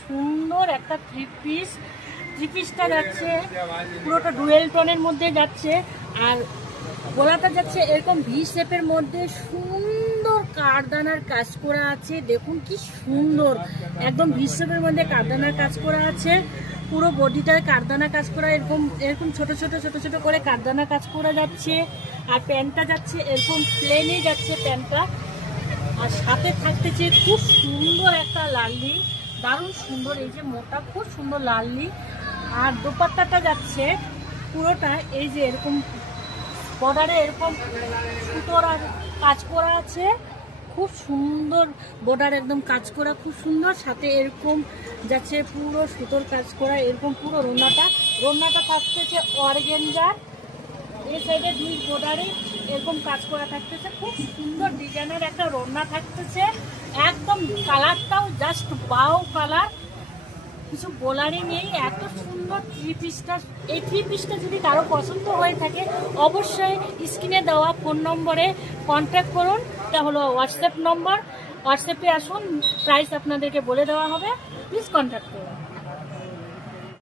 সুন্দর একটা থ্রি পিসটা যাচ্ছে পুরোটা ডুয়েল টোনের মধ্যে যাচ্ছে। আর গলাটা যাচ্ছে এরকম ভি শেপের মধ্যে, সুন্দর কারদানার কাজ করা আছে। দেখুন কি সুন্দর, একদম ভি শেপের মধ্যে কারদানার কাজ করা আছে। পুরো বডিটায় কারদানা কাজ করা, এরকম ছোট ছোট করে কারদানা কাজ করা যাচ্ছে। আর প্যান্টটা যাচ্ছে এরকম প্লেনে যাচ্ছে প্যান্টটা। আর সাথে থাকতেছে খুব সুন্দর একটা লাল্লি, দারুণ সুন্দর, এই যে মোটা খুব সুন্দর লাল্লি। আর দোপাট্টাটা যাচ্ছে পুরোটা এই যে এরকম বর্ডারে এরকম সুতোর আর কাজ করা আছে, খুব সুন্দর বর্ডার একদম কাজ করা, খুব সুন্দর। সাথে এরকম যাচ্ছে পুরো সুতোর কাজ করা, এরকম পুরো রোনাটা থাকতেছে অর্গানজার। এই সাইডে দুই বর্ডারে এরকম কাজ করা থাকতেছে, খুব সুন্দর ডিজাইনের একটা রোনা থাকতেছে। একদম কালারটাও জাস্ট বাও কালার, কিছু বলারই নেই, এত সুন্দর থ্রি পিসটা। এই থ্রি পিসটা যদি কারো পছন্দ হয়ে থাকে অবশ্যই স্ক্রিনে দেওয়া ফোন নম্বরে কন্ট্যাক্ট করুন। এটা হলো হোয়াটসঅ্যাপ নম্বর, হোয়াটসঅ্যাপে আসুন, প্রাইস আপনাদেরকে বলে দেওয়া হবে, প্লিজ কন্ট্যাক্ট করুন।